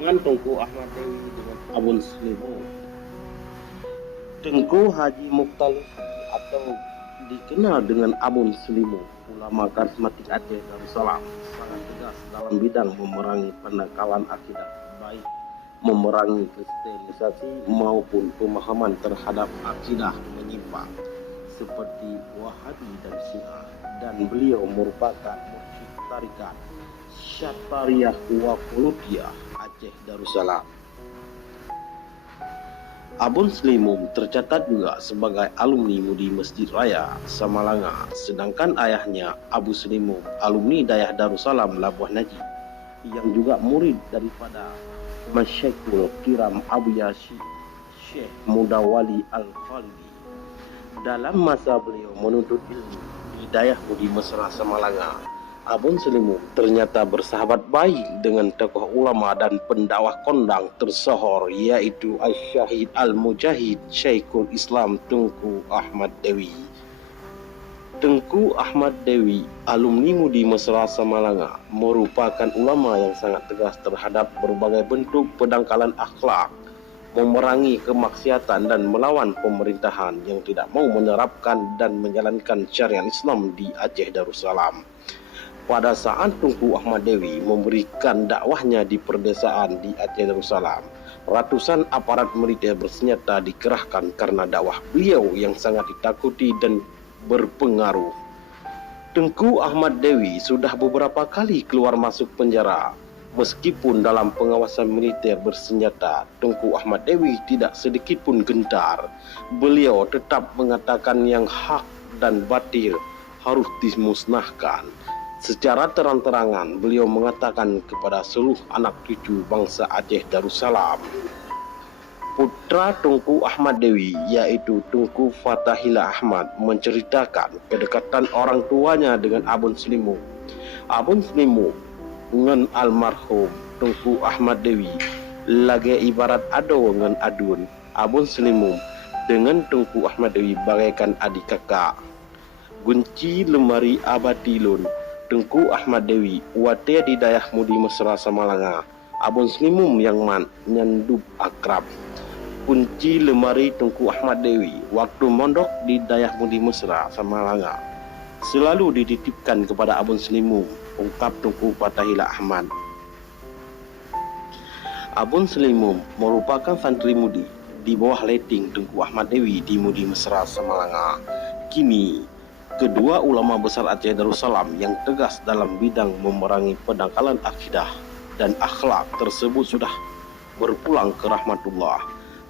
Dengan Tengku Ahmad Dewi dengan Abun Slimu. Tengku Haji Mukhtalif atau dikenal dengan Abun Slimu, ulama karismatik Aceh Darussalam, sangat tegas dalam bidang memerangi pendangkalan akidah, baik memerangi kristenisasi maupun pemahaman terhadap akidah menyimpang seperti Wahabi dan Syiah, dan beliau merupakan mursyid tarikat Syattariyah Waqulubiyah Aceh Darussalam. Abun Slimu tercatat juga sebagai alumni Mudi Masjid Raya Samalanga, sedangkan ayahnya Abu Slimu alumni Dayah Darussalam Labuh Najib yang juga murid daripada Masyekhul Kiram Abu Yasin Syekh Mudawali Al-Khalidi. Dalam masa beliau menuntut ilmu di Dayah Mudi Mesra Samalanga, Abun Slimu ternyata bersahabat baik dengan tokoh ulama dan pendakwah kondang tersohor, yaitu Al-Syahid Al-Mujahid Syekhul Islam Tengku Ahmad Dewi. Tengku Ahmad Dewi, alumni Mudi Mesra Samalanga, merupakan ulama yang sangat tegas terhadap berbagai bentuk pendangkalan akhlak, memerangi kemaksiatan dan melawan pemerintahan yang tidak mau menerapkan dan menjalankan syariat Islam di Aceh Darussalam. Pada saat Tengku Ahmad Dewi memberikan dakwahnya di perdesaan di Aceh Darussalam, ratusan aparat militer bersenjata dikerahkan karena dakwah beliau yang sangat ditakuti dan berpengaruh. Tengku Ahmad Dewi sudah beberapa kali keluar masuk penjara. Meskipun dalam pengawasan militer bersenjata, Tengku Ahmad Dewi tidak sedikit pun gentar. Beliau tetap mengatakan yang hak dan batil harus dimusnahkan. Secara terang-terangan, beliau mengatakan kepada seluruh anak cucu bangsa Aceh Darussalam. Putra Tengku Ahmad Dewi, yaitu Tengku Fatahillah Ahmad, menceritakan kedekatan orang tuanya dengan Abun Slimu. Abun Slimu dengan almarhum Tengku Ahmad Dewi lagi ibarat ado dengan adun. Abun Slimu dengan Tengku Ahmad Dewi bagaikan adik kakak. Gunci lemari abatilun Tengku Ahmad Dewi wate di Dayah Mudi Mesra Samalanga. Abun Slimu yang nyandub akrab. Kunci lemari Tengku Ahmad Dewi waktu mondok di Dayah Mudi Mesra Samalanga selalu dititipkan kepada Abun Slimu, ungkap Tengku Fatahillah Ahmad. Abun Slimu merupakan santri mudi di bawah letting Tengku Ahmad Dewi di Mudi Mesra Samalanga. Kini kedua ulama besar Aceh Darussalam yang tegas dalam bidang memerangi pendangkalan akidah dan akhlak tersebut sudah berpulang ke rahmatullah.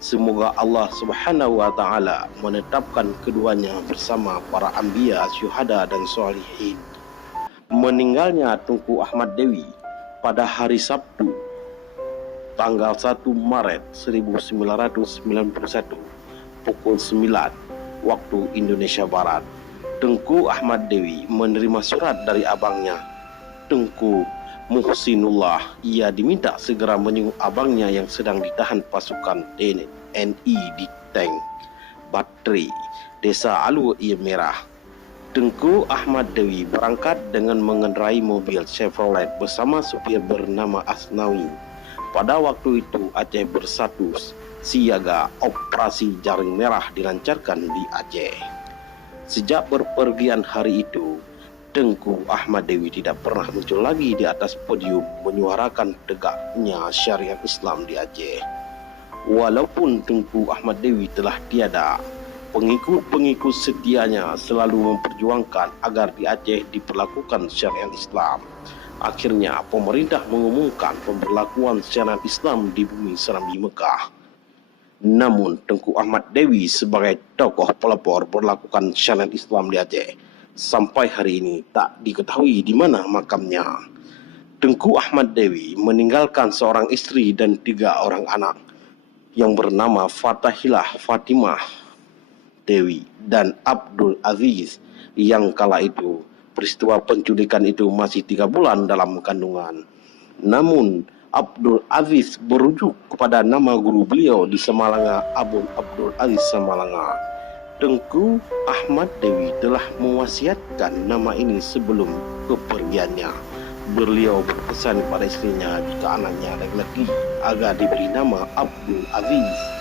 Semoga Allah Subhanahu wa taala menetapkan keduanya bersama para anbiya, syuhada dan sholihin. Meninggalnya Tengku Ahmad Dewi pada hari Sabtu tanggal 1 Maret 1991 pukul 9 waktu Indonesia Barat. Tengku Ahmad Dewi menerima surat dari abangnya, Tengku Muhsinullah. Ia diminta segera menyenguk abangnya yang sedang ditahan pasukan TNI di Tank Batri, Desa Alu Merah. Tengku Ahmad Dewi berangkat dengan mengendarai mobil Chevrolet bersama supir bernama Asnawi. Pada waktu itu Aceh bersatu siaga, operasi jaring merah dilancarkan di Aceh. Sejak berpergian hari itu, Tengku Ahmad Dewi tidak pernah muncul lagi di atas podium menyuarakan tegaknya syariat Islam di Aceh. Walaupun Tengku Ahmad Dewi telah tiada, pengikut-pengikut setianya selalu memperjuangkan agar di Aceh diperlakukan syariat Islam. Akhirnya pemerintah mengumumkan pemberlakuan syariat Islam di bumi Serambi Mekah. Namun Tengku Ahmad Dewi sebagai tokoh pelopor berlakukan syariat Islam di Aceh sampai hari ini tak diketahui di mana makamnya. Tengku Ahmad Dewi meninggalkan seorang istri dan 3 orang anak yang bernama Fatahillah Fatimah Dewi dan Abdul Aziz, yang kala itu peristiwa penculikan itu masih 3 bulan dalam kandungan. Namun Abdul Aziz berujuk kepada nama guru beliau di Samalanga, Abun Abdul Aziz Samalanga. Tengku Ahmad Dewi telah mewasiatkan nama ini sebelum kepergiannya. Beliau berpesan pada istrinya jika anaknya laki-laki agar diberi nama Abdul Aziz.